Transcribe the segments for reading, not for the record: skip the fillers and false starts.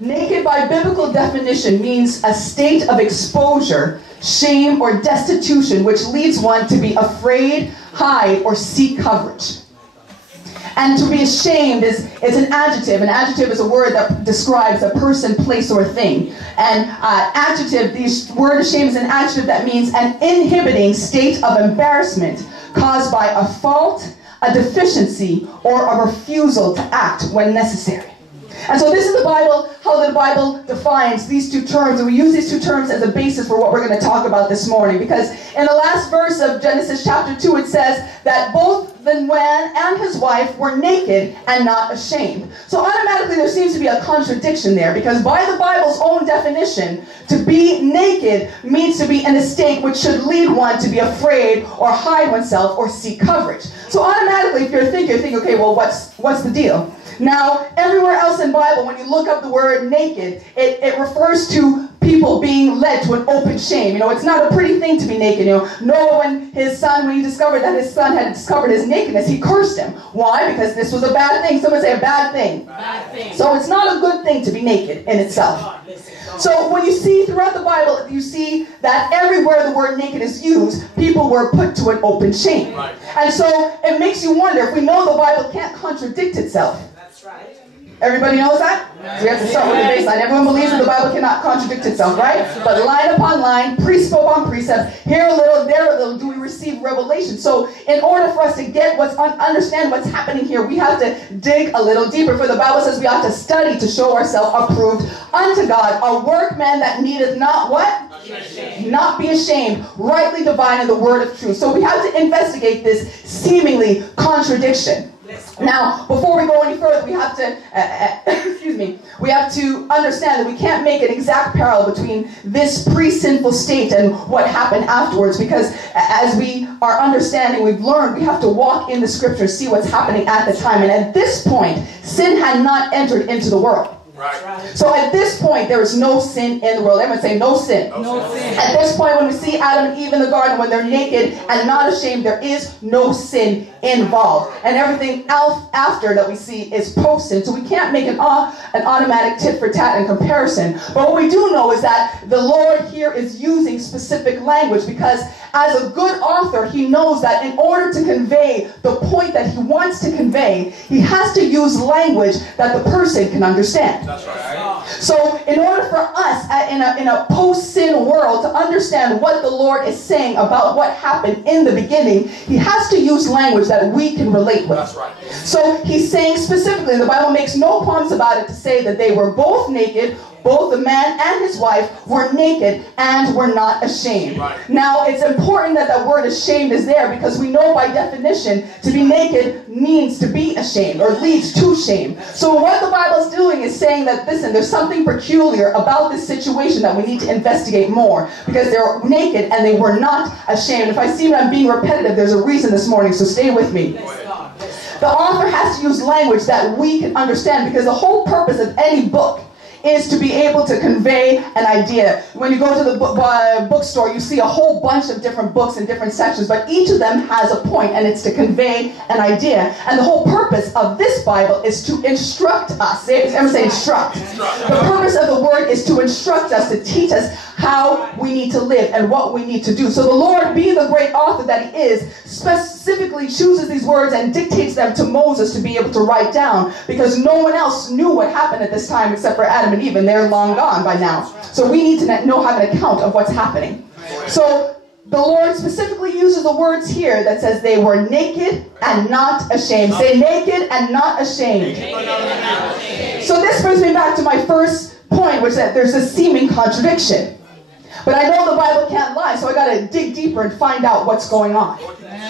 Naked by biblical definition means a state of exposure, shame, or destitution which leads one to be afraid, hide, or seek coverage. And to be ashamed is an adjective. An adjective is a word that describes a person, place, or thing. And the word ashamed is an adjective that means an inhibiting state of embarrassment caused by a fault, a deficiency, or a refusal to act when necessary. And so this is how the Bible defines these two terms. And we use these two terms as a basis for what we're going to talk about this morning. Because in the last verse of Genesis chapter 2, it says that both the man and his wife were naked and not ashamed. So automatically there seems to be a contradiction there. Because by the Bible's own definition, to be naked means to be in a state which should lead one to be afraid or hide oneself or seek coverage. So automatically if you're thinking, okay, well, what's the deal? Now, everywhere else in the Bible, when you look up the word naked, it refers to people being led to an open shame. It's not a pretty thing to be naked. Noah, when he discovered that his son had discovered his nakedness, he cursed him. Why? Because this was a bad thing. Somebody say a bad thing. Bad thing. So it's not a good thing to be naked in itself. So when you see throughout the Bible, you see that everywhere the word naked is used, people were put to an open shame. Right. And so it makes you wonder, if we know the Bible can't contradict itself. That's right. Everybody knows that? So we have to start with the baseline. Everyone believes that the Bible cannot contradict itself, right? But line upon line, precept upon precept, here a little, there a little, do we receive revelation. So in order for us to get understand what's happening here, we have to dig a little deeper. For the Bible says we have to study to show ourselves approved unto God, a workman that needeth not what? Not be ashamed, rightly dividing the word of truth. So we have to investigate this seemingly contradiction. Now, before we go any further, we have to, we have to understand that we can't make an exact parallel between this pre-sinful state and what happened afterwards, because as we are understanding, we've learned, we have to walk in the scriptures, see what's happening at the time. And at this point, sin had not entered into the world. Right. So at this point, there is no sin in the world. Everyone say, no sin. No sin. At this point, when we see Adam and Eve in the garden, when they're naked and not ashamed, there is no sin involved. And everything else after that we see is post-sin. So we can't make an automatic tit for tat in comparison. But what we do know is that the Lord here is using specific language, because as a good author, he knows that in order to convey the point that he wants to convey, he has to use language that the person can understand. That's right. So in order for us in a post-sin world to understand what the Lord is saying about what happened in the beginning, he has to use language that we can relate with. That's right. So he's saying specifically, the Bible makes no qualms about it to say that they were both naked. Both the man and his wife were naked and were not ashamed. Right. Now, it's important that that word ashamed is there, because we know by definition to be naked means to be ashamed or leads to shame. So what the Bible is doing is saying that, listen, there's something peculiar about this situation that we need to investigate more, because they were naked and they were not ashamed. If I see that I'm being repetitive, there's a reason this morning, so stay with me. The author has to use language that we can understand, because the whole purpose of any book is to be able to convey an idea. When you go to the bookstore, you see a whole bunch of different books in different sections, but each of them has a point, and it's to convey an idea. And the whole purpose of this Bible is to instruct us. Everyone say instruct. The purpose of the word is to instruct us, to teach us how we need to live and what we need to do. So the Lord, being the great author that he is, specifically chooses these words and dictates them to Moses to be able to write down, because no one else knew what happened at this time except for Adam and Eve, and they're long gone by now. So we need to have an account of what's happening. So the Lord specifically uses the words here that says they were naked and not ashamed. Say naked and not ashamed. So this brings me back to my first point, which is that there's a seeming contradiction. But I know the Bible can't lie, so I got to dig deeper and find out what's going on.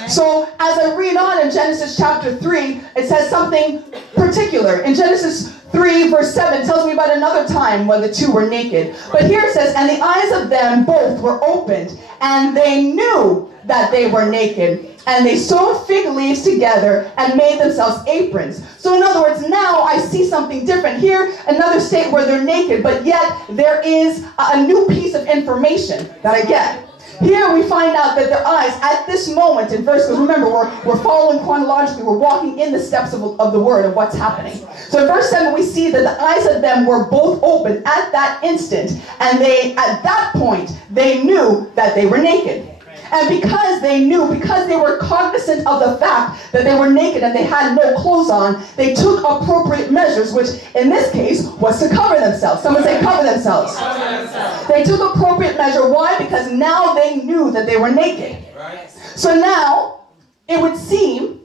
So as I read on in Genesis chapter 3, it says something particular. In Genesis 3 verse 7 tells me about another time when the two were naked. But here it says, and the eyes of them both were opened, and they knew that they were naked. And they sewed fig leaves together and made themselves aprons. So in other words, now I see something different. Here, another state where they're naked, but yet there is a new piece of information that I get. Here we find out that their eyes, at this moment in verse, because remember, we're following chronologically, we're walking in the steps of the word of what's happening. So in verse 7, we see that the eyes of them were both open at that instant, and at that point, they knew that they were naked. And because they knew, because they were cognizant of the fact that they were naked and they had no clothes on, they took appropriate measures, which in this case was to cover themselves. Someone say cover themselves. Cover themselves. They took appropriate measure. Why? Because now they knew that they were naked. Right. So now, it would seem,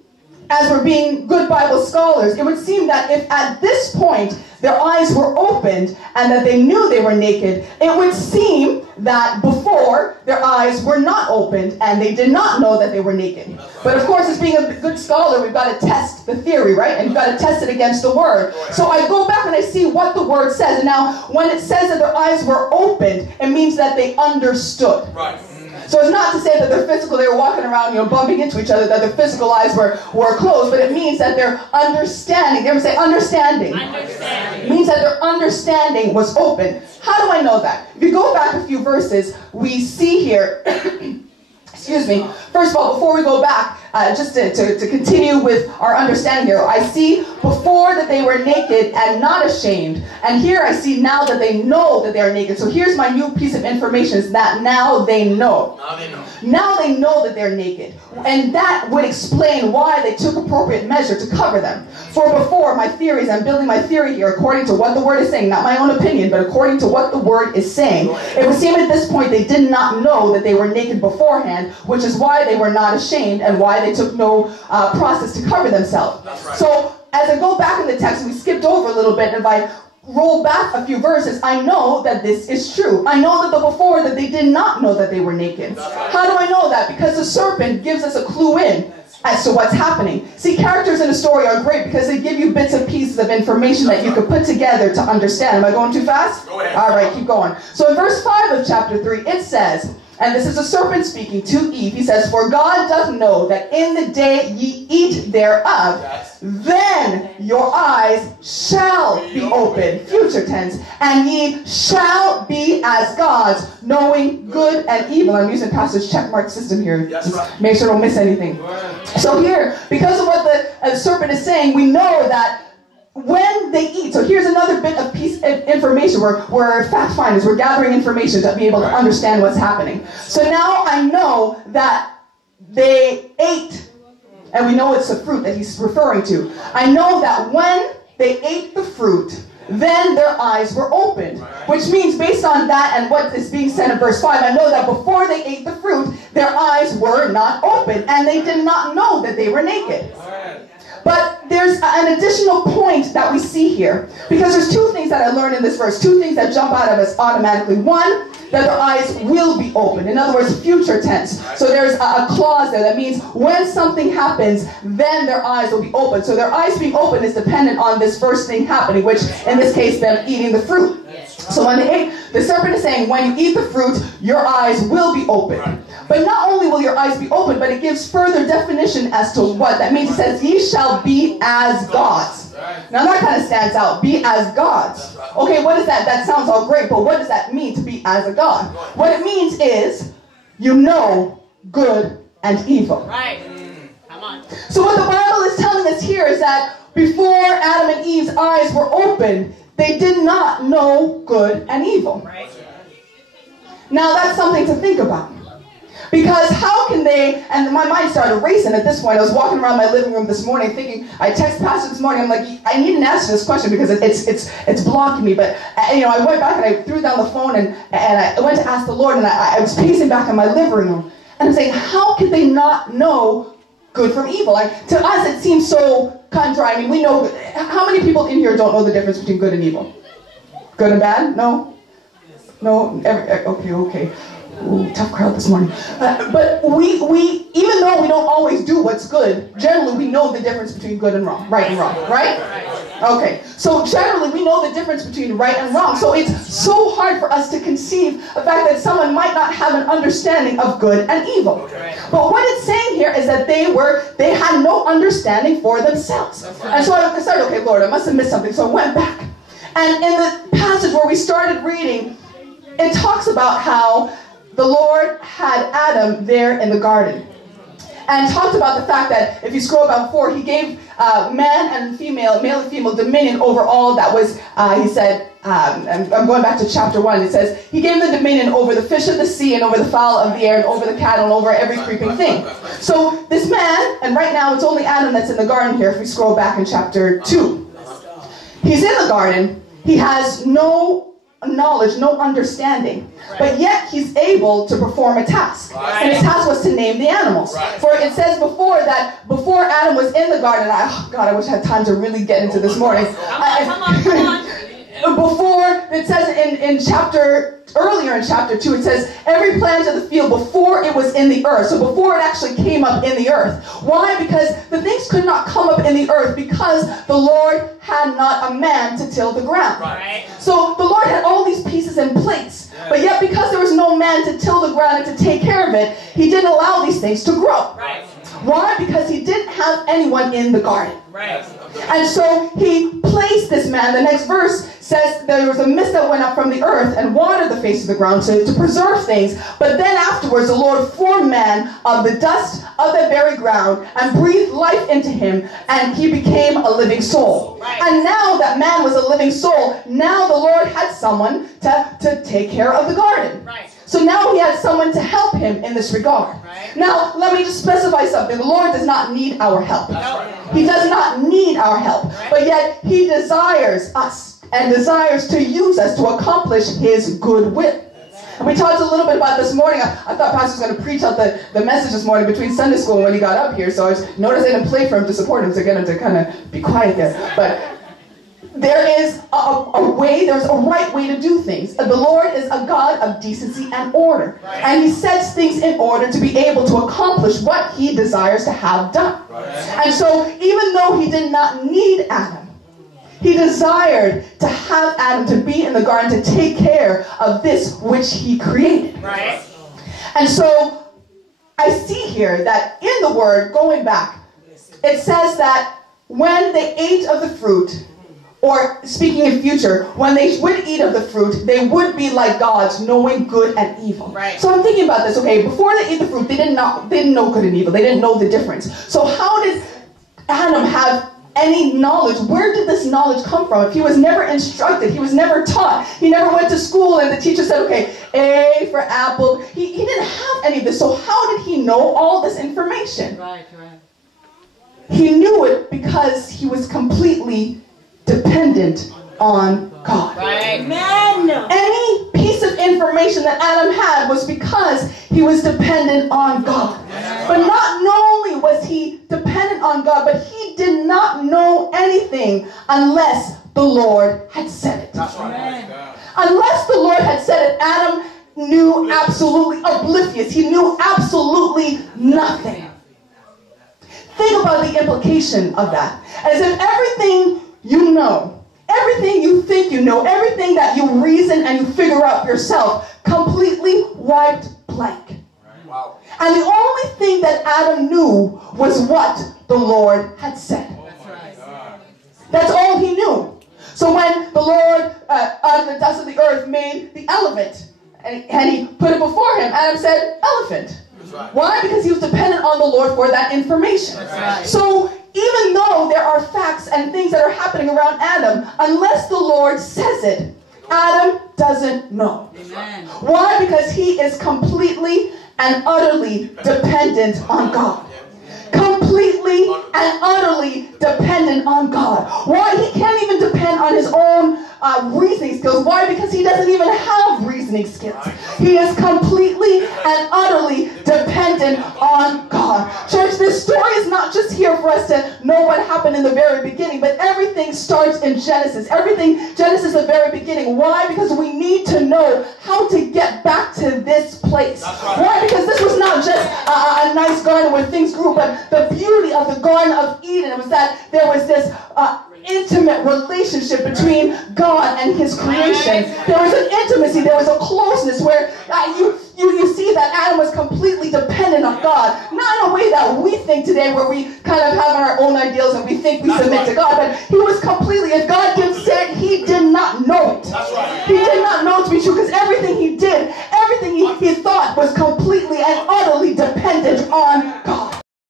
as we're being good Bible scholars, it would seem that if at this point their eyes were opened and that they knew they were naked, it would seem that before their eyes were not opened and they did not know that they were naked. But of course, as being a good scholar, we've got to test the theory, right? And you've got to test it against the word. So I go back and I see what the word says. And now, when it says that their eyes were opened, it means that they understood. Right. So it's not to say that they're physical, they were walking around, bumping into each other, that their physical eyes were closed, but it means that their understanding, everyone say understanding. It means that their understanding was open. How do I know that? If you go back a few verses, we see here, excuse me, first of all, before we go back, just to continue with our understanding here, I see before that they were naked and not ashamed. And here I see now that they know that they are naked. So here's my new piece of information, is that now they know. Now they know. Now they know that they're naked. And that would explain why they took appropriate measure to cover them. For before, my theories, I'm building my theory here according to what the word is saying, not my own opinion, but according to what the word is saying. It would seem at this point they did not know that they were naked beforehand, which is why they were not ashamed and why they took no process to cover themselves. Right. So as I go back in the text, we skipped over a little bit, and if I roll back a few verses, I know that this is true. I know that before that they did not know that they were naked. Right. How do I know that? Because the serpent gives us a clue in as to what's happening. See, characters in a story are great because they give you bits and pieces of information that you can put together to understand. Am I going too fast? Go ahead. All right, keep going. So in verse 5 of chapter 3, it says, and this is the serpent speaking to Eve. He says, "For God doth know that in the day ye eat thereof, then your eyes shall be opened," future tense, "and ye shall be as gods, knowing good and evil." I'm using pastor's checkmark system here. Just make sure I don't miss anything. So here, because of what the serpent is saying, we know that when they eat, so here's another bit of piece of information. We're fact finders. We're gathering information to be able to understand what's happening. So now I know that they ate, and we know it's the fruit that he's referring to. I know that when they ate the fruit, then their eyes were opened. Which means, based on that and what is being said in verse 5, I know that before they ate the fruit, their eyes were not open, and they did not know that they were naked. But there's an additional point that we see here. Because there's two things that I learned in this verse. Two things that jump out of us automatically. One, that their eyes will be open. In other words, future tense. So there's a clause there that means when something happens, then their eyes will be open. So their eyes being open is dependent on this first thing happening, which in this case, them eating the fruit. So when they ate, the serpent is saying, when you eat the fruit, your eyes will be open. But not only will your eyes be open, but it gives further definition as to what that means. It says, "Ye shall be as gods." Now that kind of stands out. Be as gods. Okay, what is that? That sounds all great, but what does that mean to be as a god? What it means is, you know good and evil. Right. Come on. So what the Bible is telling us here is that before Adam and Eve's eyes were open, they did not know good and evil. Right. Now that's something to think about. Because how can they, and my mind started racing at this point. I was walking around my living room this morning thinking, I texted Pastor this morning, I'm like, I need an answer to this question because it's blocking me. But, I went back and I threw down the phone and I went to ask the Lord, and I was pacing back in my living room. And I'm saying, how could they not know good from evil? To us, it seems so cut and dry. I mean, we know, how many people in here don't know the difference between good and evil? Good and bad? No? No? Okay. Ooh, tough crowd this morning. But we, even though we don't always do what's good, generally we know the difference between good and wrong, right and wrong, right? Okay, so generally we know the difference between right and wrong. So it's so hard for us to conceive the fact that someone might not have an understanding of good and evil. But what it's saying here is that they had no understanding for themselves. And so I started, okay, Lord, I must have missed something. So I went back. And in the passage where we started reading, it talks about how the Lord had Adam there in the garden. And talked about the fact that, if you scroll about before, he gave man and female, male and female, dominion over all that was, he said, I'm going back to chapter 1, it says, he gave them dominion over the fish of the sea and over the fowl of the air and over the cattle and over every creeping thing. So this man, and right now it's only Adam that's in the garden here, if we scroll back in chapter 2. He's in the garden, he has no knowledge, no understanding, but yet he's able to perform a task. And his task was to name the animals. For it says before that, before Adam was in the garden, I wish I had time to really get into this morning. Come on. Before, it says earlier in chapter 2, it says, every plant of the field before it was in the earth. So before it actually came up in the earth. Why? Because the things could not come up in the earth because the Lord had not a man to till the ground. Right. So the Lord had all these pieces in place. But yet because there was no man to till the ground and to take care of it, he didn't allow these things to grow. Right. Why? Because he didn't have anyone in the garden. Right. And so he placed this man. The next verse says there was a mist that went up from the earth and watered the face of the ground to preserve things. But then afterwards the Lord formed man of the dust of the very ground and breathed life into him, and he became a living soul. Right. And now that man was a living soul, now the Lord had someone to take care of the garden. Right. So now he had someone to help him in this regard. Right. Now, let me just specify something. The Lord does not need our help. Right. He does not need our help. Right. But yet, he desires us and desires to use us to accomplish his good will. And we talked a little bit about this morning. I thought Pastor was going to preach out the message this morning between Sunday school and when he got up here. So I noticed I didn't play for him to support him, to get him to kind of be quiet there. But there is a way, there's a right way to do things. The Lord is a God of decency and order. Right. And he sets things in order to be able to accomplish what he desires to have done. Right. And so even though he did not need Adam, he desired to have Adam to be in the garden to take care of this which he created. Right. And so I see here that in the word, going back, it says that when they ate of the fruit, or speaking in future, when they would eat of the fruit, they would be like gods, knowing good and evil. Right. So I'm thinking about this. Okay, before they ate the fruit, they didn't know good and evil. They didn't know the difference. So how did Adam have any knowledge? Where did this knowledge come from? If he was never instructed, he was never taught, he never went to school and the teacher said, okay, A for apple. He didn't have any of this. So how did he know all this information? Right. He knew it because he was completely dependent on God. Right. Amen. Any piece of information that Adam had was because he was dependent on God. But not only was he dependent on God, but he did not know anything unless the Lord had said it. That's right. Unless the Lord had said it, Adam knew absolutely oblivious. He knew absolutely nothing. Think about the implication of that. As if everything you know, everything you think you know, everything that you reason and you figure out yourself, completely wiped blank. Right. Wow. And the only thing that Adam knew was what the Lord had said. That's right. That's all he knew. So when the Lord, out of the dust of the earth, made the elephant, and he put it before him, Adam said, elephant. Right. Why? Because he was dependent on the Lord for that information. Right. So even though there are facts and things that are happening around Adam, unless the Lord says it, Adam doesn't know. Amen. Why? Because he is completely and utterly dependent on God. Completely and utterly dependent on God. Why? He can't even depend on his own reasoning skills. Why? Because he doesn't even have reasoning skills. He is completely and utterly dependent on God. Church, this story is not just here for us to know what happened in the very beginning, but everything starts in Genesis. Genesis is the very beginning. Why? Because we need to know how to get back to this place. Why? Because this was not just a nice garden where things grew, but the beauty of the Garden of Eden was that there was this intimate relationship between God and his creation. There was an intimacy, there was a closeness where you see that Adam was completely dependent on God. Not in a way that we think today where we kind of have our own ideals and we think we submit to God, but he was completely, if God didn't say it, he did not know it. He did not know it to be true because everything he did, everything he thought was completely and utterly dependent on God.